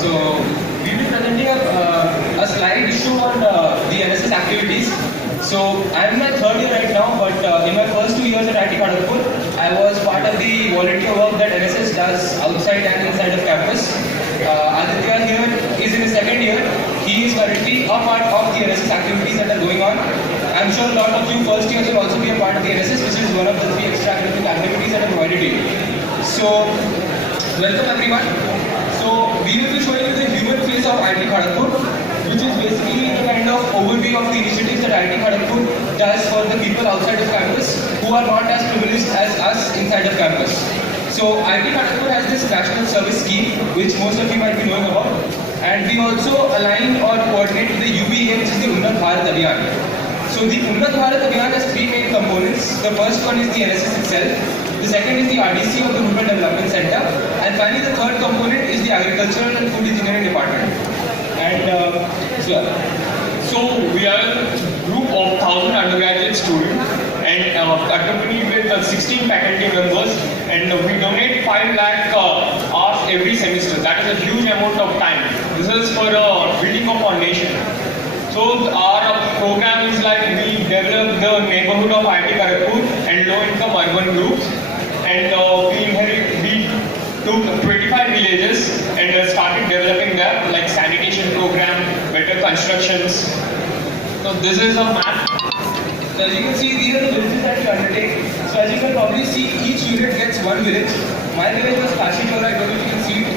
So we will be presenting a slide show on the NSS activities. So I'm in my third year right now, but in my first 2 years at IIT Kharagpur, I was part of the volunteer work that NSS does outside and inside of campus. Aditya here is in his second year. He is currently a part of the NSS activities that are going on. I'm sure a lot of you first years will also be a part of the NSS, which is one of the 3 extracurricular activities that are provided to you. So, welcome everyone. So, we will be showing you the human face of IIT Kharagpur, which is basically the kind of overview of the initiatives that IIT Kharagpur does for the people outside of campus who are not as privileged as us inside of campus. So, IIT Kharagpur has this national service scheme, which most of you might be knowing about, and we also align or coordinate with the UBA, which is the Unnat Bharat Abhiyan. So the Unnat Bharat Abhiyan has 3 main components. The first one is the NSS itself, the second is the RDC of the Rural Development Center, and finally the third component is the Agricultural and Food Engineering Department. And so we are a group of 1,000 undergraduate students and accompanied with 16 faculty members, and we donate 5 lakh hours every semester. That is a huge amount of time. This is for building of our nation. So our program is like we develop the neighborhood of IIT Kharagpur and low-income urban groups, and we took 25 villages and started developing them, like sanitation program, better constructions. So this is a map. So as you can see, these are the villages that we undertake. So as you can probably see, each unit gets 1 village. My village was Kashipura, I don't know if you can see it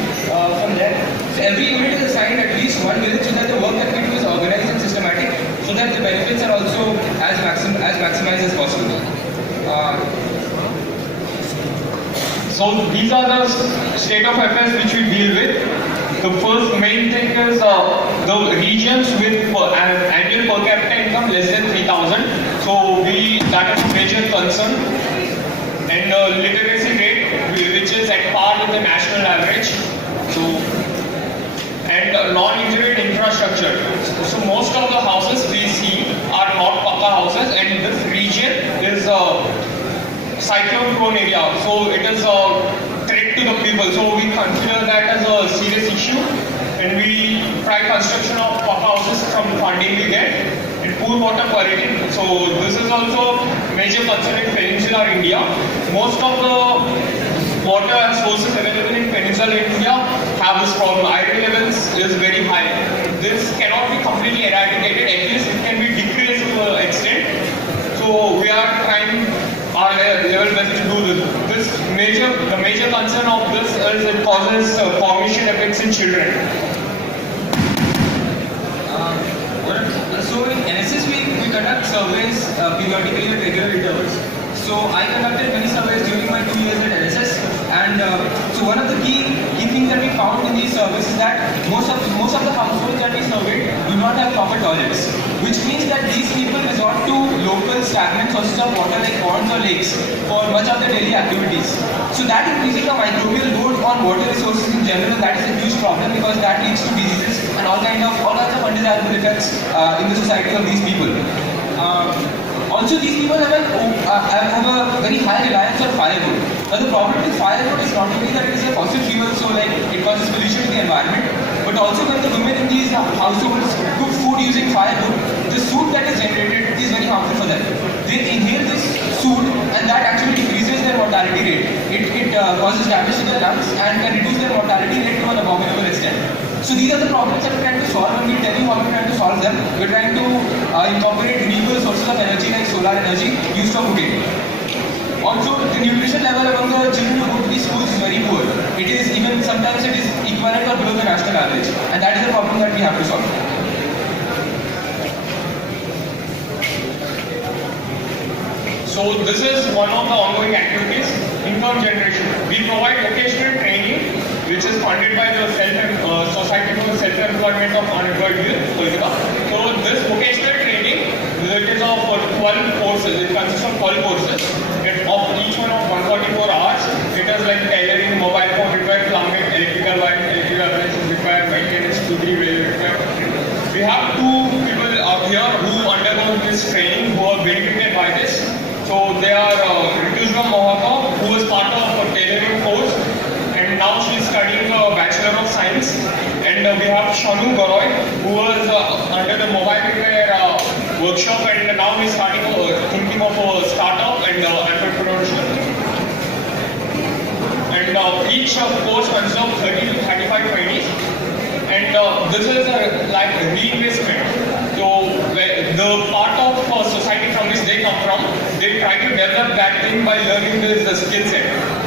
from there. So every unit is assigned at least 1 village so that the work that we do is organized and systematic, so that the benefits are also as maximized as possible. So these are the state of affairs which we deal with. The first main thing is the regions with annual per capita income less than 3,000. So that is a major concern. And literacy rate, which is at par with the national average. So, and non-integrated infrastructure. So most of the houses we see are not pakka houses, and this region is cyclone prone area. So it is a threat to the people. So we consider that as a serious issue, and we try construction of pakka houses from funding we get, and poor water quality. So this is also major concern in peninsular India. Most of the water sources available in peninsular India have this problem. Iron levels is very high. This cannot be completely eradicated. At least it can be decreased to an extent. So we are trying our level best to do this. The major concern of this is it causes cognition effects in children. So in NSS we conduct surveys periodically at regular intervals. So I conducted many surveys during my 2 years at NSS, and so one of the key things that we found in these surveys is that most of the households that we surveyed do not have proper toilets, which means that these people resort to local stagnant sources of water like ponds or lakes for much of their daily activities. So that increasing the microbial load on water resources in general, that is a huge problem, because that leads to diseases and all kinds of undesirable effects in the society of these people. Also, these people have a very high reliance on firewood. Now, the problem with firewood is not only that it is a fossil fuel, so like it causes pollution to the environment, but also when the women in these households cook food using firewood, the soot that is generated is very harmful for them. They inhale this soot, and that actually decreases their mortality rate. It causes damage to their lungs and can reduce their mortality rate to an abominable extent. So these are the problems that we're trying to solve, and we'll tell you how we're trying to solve them. We're trying to incorporate renewable sources of energy like solar energy used for cooking. Also, the nutrition level among the children who go to these schools is very poor. It is even sometimes it is equivalent or below the national average, and that is the problem that we have to solve. So this is one of the ongoing activities, income generation. We provide vocational training, which is funded by the Society for Self-Employment of Unemployed Youth, Kolkata. So this vocational training, it is of 12 courses. It consists of 12 courses. Of each one of 144 hours. It is like tailoring, mobile phone repair, plumbing, electrical appliances required, maintenance, 2-3 railway repair. We have 2 people out here who undergo this training, who are benefited by this. So they are Rituzga Mohaka, who was part of a tailoring course, and now she is studying a Bachelor of Science, and And we have Shanu Garoy, who was under the mobile repair workshop, and now he's thinking of a startup and entrepreneurship. And each course consists of 30 to 35 trainees. And this is like a reinvestment. So the part of society from which they come from, they try to develop that thing by learning this skill set.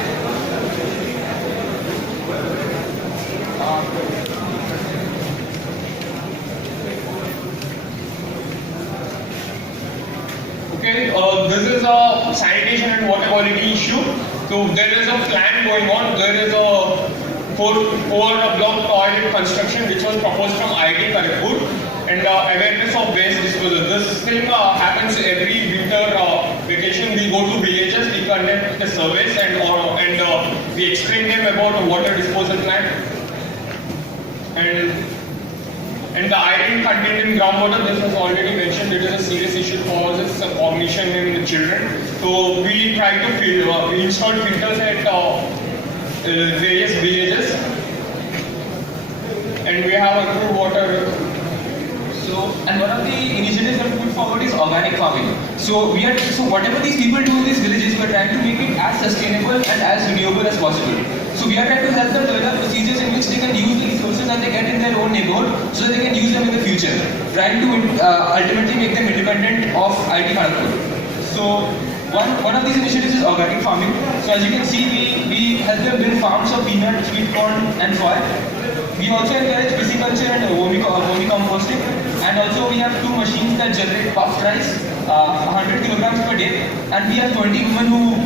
Okay, this is a sanitation and water quality issue. So there is a plan going on. There is a four-block toilet construction which was proposed from IIT Kharagpur, and awareness of waste disposal. This thing happens every winter vacation. We go to villages, we conduct the surveys, and we explain them about the water disposal plan. And the iron content in groundwater, this was already mentioned, it is a serious issue for this cognition in the children. So we try to install filters at various villages, and we have a good water. So, and one of the initiatives that we put forward is organic farming. So whatever these people do in these villages, we are trying to make it as sustainable and as renewable as possible. So we are trying to help them develop procedures in which they can use the resources that they get in their own neighborhood, so that they can use them in the future, trying to ultimately make them independent of IIT Kharagpur. So one of these initiatives is organic farming. So as you can see, we help them build farms of peanut, sweet corn and soy. We also encourage pisciculture and vermicomposting, and also we have 2 machines that generate puffed rice, 100 kilograms per day, and we have 20 women who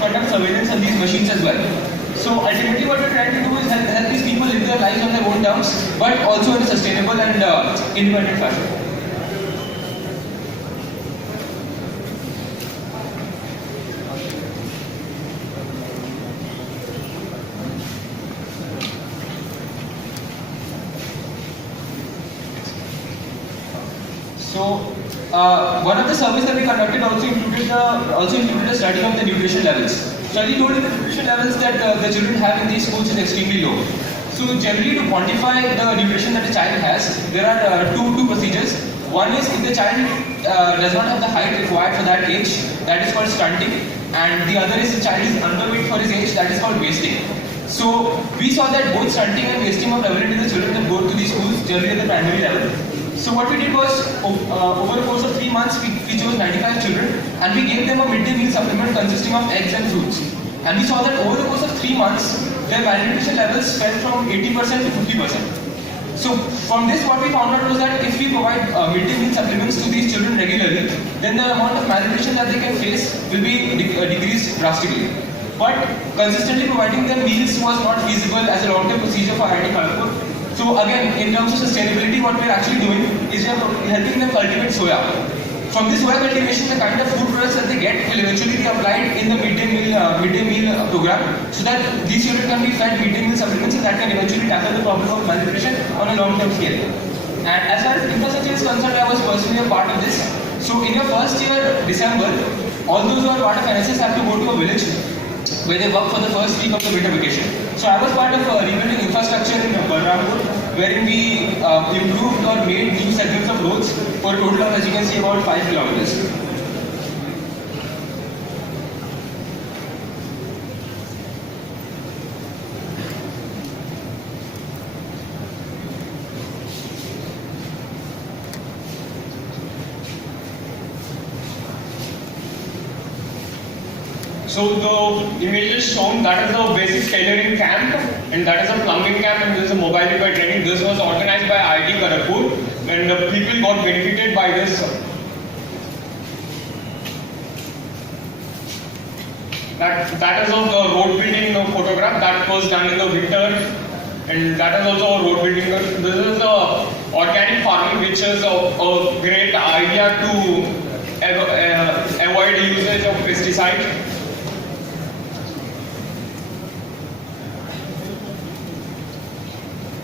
conduct surveillance of these machines as well. So ultimately what we're trying to do is help these people live their lives on their own terms, but also in a sustainable and independent fashion. So, one of the surveys that we conducted also included a study of the nutrition levels. Study told the nutrition levels that the children have in these schools is extremely low. So, generally to quantify the nutrition that a child has, there are two procedures. One is if the child does not have the height required for that age, that is called stunting, and the other is the child is underweight for his age, that is called wasting. So, we saw that both stunting and wasting were prevalent in the children that go to these schools, generally at the primary level. So what we did was, over the course of 3 months, we chose 95 children and we gave them a midday meal supplement consisting of eggs and fruits. And we saw that over the course of 3 months, their malnutrition levels fell from 80% to 50%. So from this, what we found out was that if we provide midday meal supplements to these children regularly, then the amount of malnutrition that they can face will be decreased drastically. But consistently providing them meals was not feasible as a long-term procedure for IIT Kharagpur. So again, in terms of sustainability, what we are actually doing is we are helping them cultivate soya. From this soya cultivation, the kind of food products that they get will eventually be applied in the midday meal program, so that these children can be fed midday meal supplements, and that can eventually tackle the problem of malnutrition on a long-term scale. And as far as infrastructure is concerned, I was personally a part of this. So in your first year, December, all those who are part of NSS have to go to a village where they work for the first week of the winter vacation. So I was part of rebuilding infrastructure in Balrampur, wherein we improved or made new segments of roads for a total of, as you can see, about 5 kilometers. So the image is shown, that is the basic tailoring camp, and that is a plumbing camp, and this is a mobile repair training. This was organized by IIT Kharagpur, and people got benefited by this. That is a road building photograph that was done in the winter, and that is also a road building. This is organic farming, which is a great idea to avoid usage of pesticides.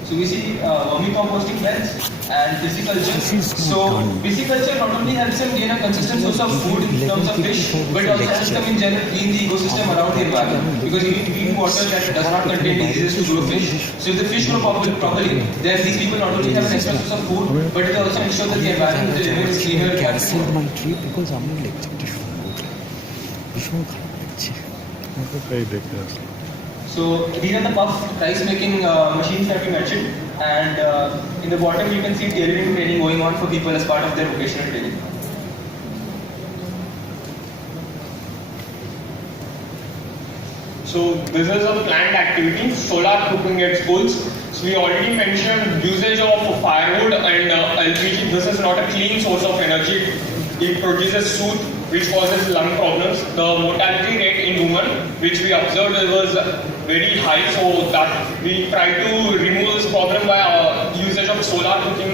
So we see vermicomposting beds and pisciculture. So pisciculture not only helps them gain a consistent source of food in terms of fish, but it also helps them in general clean the ecosystem around the environment. Because you need clean water that does not contain diseases to grow fish. So if the fish grow properly, then these people not only have an extra source of food, but it also ensures that the environment they live in is cleaner. Cancel my trip because আমি লেকচারটা শুরু করি ভীষণ খারাপ লাগছে তাই দেখতে আসলাম So these are the puff rice making machines that we mentioned, and in the bottom you can see tailoring training going on for people as part of their vocational training. So this is a planned activity, solar cooking at schools. So we already mentioned usage of firewood and LPG. This is not a clean source of energy. It produces soot which causes lung problems. The mortality rate in women which we observed was very high, so that we try to remove this problem by usage of solar cooking.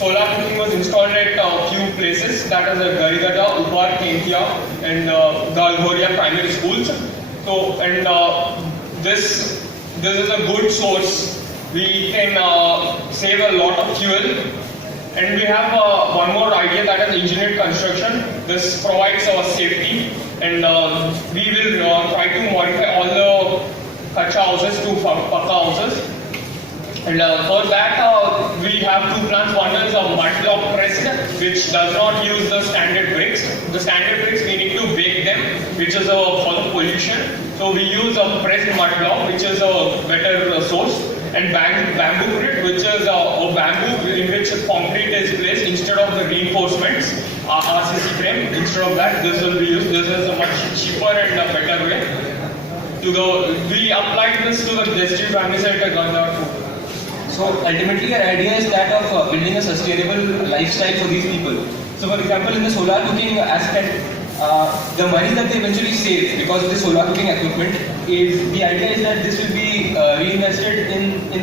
Solar cooking was installed at a few places, that is at Garigata, Upar, Kentia and the Algoria primary schools. So, and this is a good source. We can save a lot of fuel. And we have one more idea, that is engineered construction. This provides safety, and we will try to modify all the kacha houses to pakka houses. And for that, we have two plans. One is a mud block press, which does not use the standard bricks. The standard bricks we need to bake them, which is for the pollution. So we use a pressed mud block, which is a better source. And bamboo grid, which is a bamboo in which concrete is placed instead of the reinforcements, RCC frame. Instead of that, this will be used. This is a much cheaper and a better way. We applied this to the district family site at Gandhar. So ultimately our idea is that of building a sustainable lifestyle for these people. So for example, in the solar cooking aspect, the money that they eventually save because of the solar cooking equipment is, the idea is that this will be reinvested in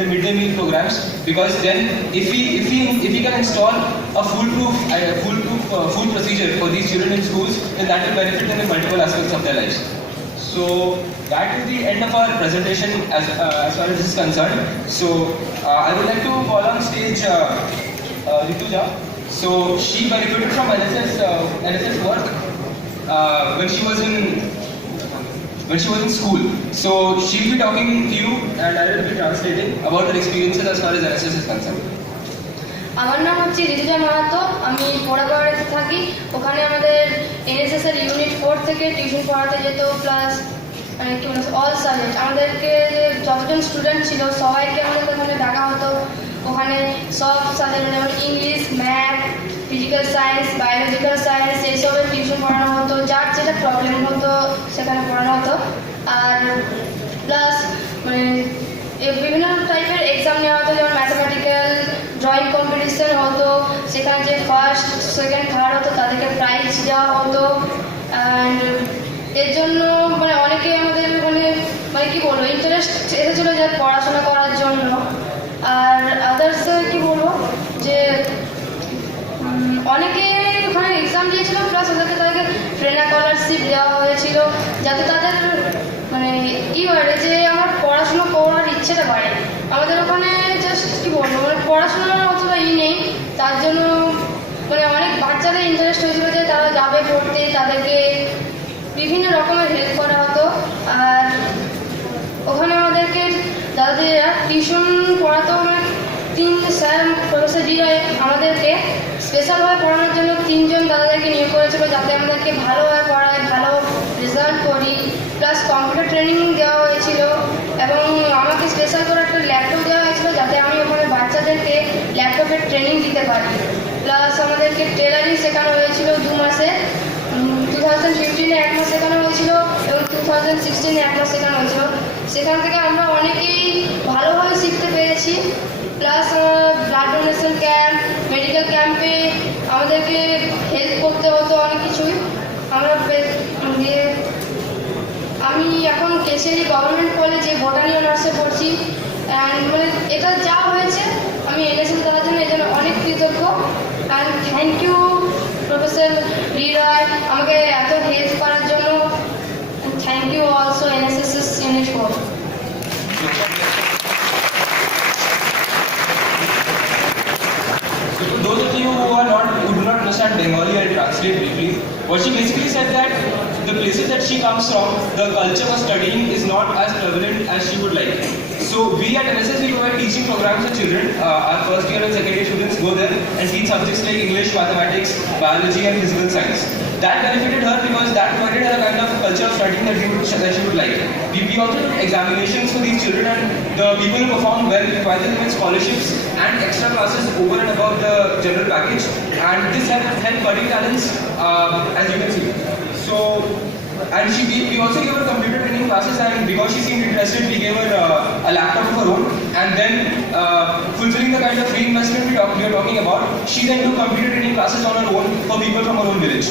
the midday meal programs, because then if we can install a foolproof food procedure for these children in schools, then that will benefit them in multiple aspects of their lives. So that is the end of our presentation as far as this is concerned. So I would like to call on stage Rituja. So she benefited from NSS work when she was in school. So she'll be talking to you and I will be translating about her experiences as far as NSS is concerned. আমার নাম হচ্ছে ঋতুজা মাহাতো, আমি পোড়াপাড়াতে থাকি। ওখানে আমাদের NSS এর unit 4 থেকে tuition পড়াতে যেত, প্লাস কি বলবো অল সাবজেক্ট। আমাদেরকে যতজন স্টুডেন্ট ছিল সবাইকে আমাদের ওখানে ডাকা হতো। ওখানে সব সাবজেক্ট যেমন English, math, physical science, biological science এইসবের টিউশন পড়ানো হতো। যার যেটা প্রবলেম হতো সেখানে পড়ানো হতো। আর প্লাস মানে বিভিন্ন টাইপের এক্সাম নেওয়া হতো, যেমন ম্যাথামেটিক্যাল, ড্রয়িং কম্পিটিশন হতো। সেখানে যে ফার্স্ট, সেকেন্ড, থার্ড হতো তাদেরকে প্রাইজ দেওয়া হতো। অ্যান্ড এর জন্য মানে অনেকে আমাদের মানে কি বলবো ইন্টারেস্ট এসেছিলো যে পড়াশোনা করার জন্য। আর আদার্স কি বলবো যে অনেকে ওখানে এক্সাম দিয়েছিল, প্লাস তাদেরকে ফ্রেন্ড স্কলারশিপ দেওয়া হয়েছিল যাতে তাদের মানে কি বলে যে আমার পড়াশোনা করার ইচ্ছেটা বাড়ে। আমাদের ওখানে জাস্ট কি বলবো মানে পড়াশোনার অতটা নেই, তার জন্য মানে অনেক বাচ্চাদের ইন্টারেস্ট হয়েছিল যে তারা যাবে পড়তে, তাদেরকে বিভিন্ন রকমের হেল্প করা হতো। আর ওখানে আমাদেরকে দাদাদের টিউশন পড়াতো, মানে 3 স্যার প্রফেসর জিরা আমাদেরকে স্পেশালভাবে পড়ানোর জন্য 3 জন দাদাদেরকে নিয়োগ করেছিল, যাতে আমাদেরকে ভালোভাবে পড়ায়, ভালো রেজাল্ট করি। প্লাস কম্পিউটার ট্রেনিং দেওয়া হয়েছিল এবং আমাকে স্পেশাল করে একটা ল্যাপটপ দেওয়া হয়েছিল, যাতে আমি ওখানে বাচ্চাদেরকে ল্যাপটপের ট্রেনিং দিতে পারি। প্লাস আমাদেরকে টেলারিং শেখানো হয়েছিল 2 মাসে, 2015-এ 1 মাস শেখানো হয়েছিল এবং 2016-এ 1 মাস শেখানো হয়েছিল। সেখান থেকে আমরা অনেকেই ভালোভাবে শিখতে পেরেছি। Plus blood donation camp, medical ক্যাম্পে আমাদেরকে হেল্প করতে হতো অনেক কিছুই। আমি এখন কেশিয়ারি গভর্নমেন্ট কলেজে বটানি অনার্সে পড়ছি। অ্যান্ড মানে এটা যা হয়েছে আমি এনএসএস করার জন্য এই জন্য অনেক কৃতজ্ঞ। অ্যান্ড থ্যাংক ইউ প্রফেসর রিরায় আমাকে এত হেল্প করার জন্য। Thank you also NSS unit 4। understand Bengali, I'll translate briefly. What she basically said that the places that she comes from, the culture of studying is not as prevalent as she would like. So we at NSS, we provide teaching programs to children. Our first year and second year students go there and teach subjects like English, mathematics, biology and physical science. That benefited her because that provided her a kind of culture of studying that she would like. We also took examinations for these children, and the people who performed well, we provided them with scholarships and extra classes over and above the general package. And this helped budding talents, as you can see. So, and we also gave her computer training classes, and because she seemed interested, we gave her a laptop of her own. And then, fulfilling the kind of free investment we are talking about, she then took computer training classes on her own for people from her own village.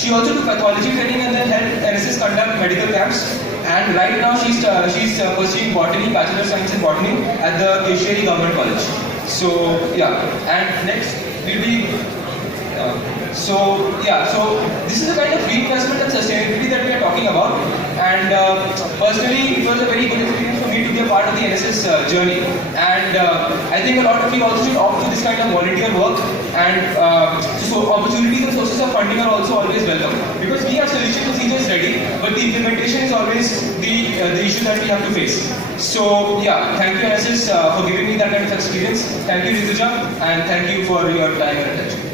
She also took pathology training and then helped NSS conduct medical camps. And right now she's pursuing botany, Bachelor of Science in Botany at the Kesheri Government College. So yeah, and next will be. So this is the kind of free investment and sustainability that we are talking about. And personally, it was a very good experience for me to be a part of the NSS journey. And I think a lot of you also should opt for this kind of volunteer work. And so opportunities and sources of funding are also always welcome. Because we have solution procedures ready, but the implementation is always the issue that we have to face. So yeah, thank you NSS for giving me that kind of experience. Thank you Rituja, and thank you for your time and attention.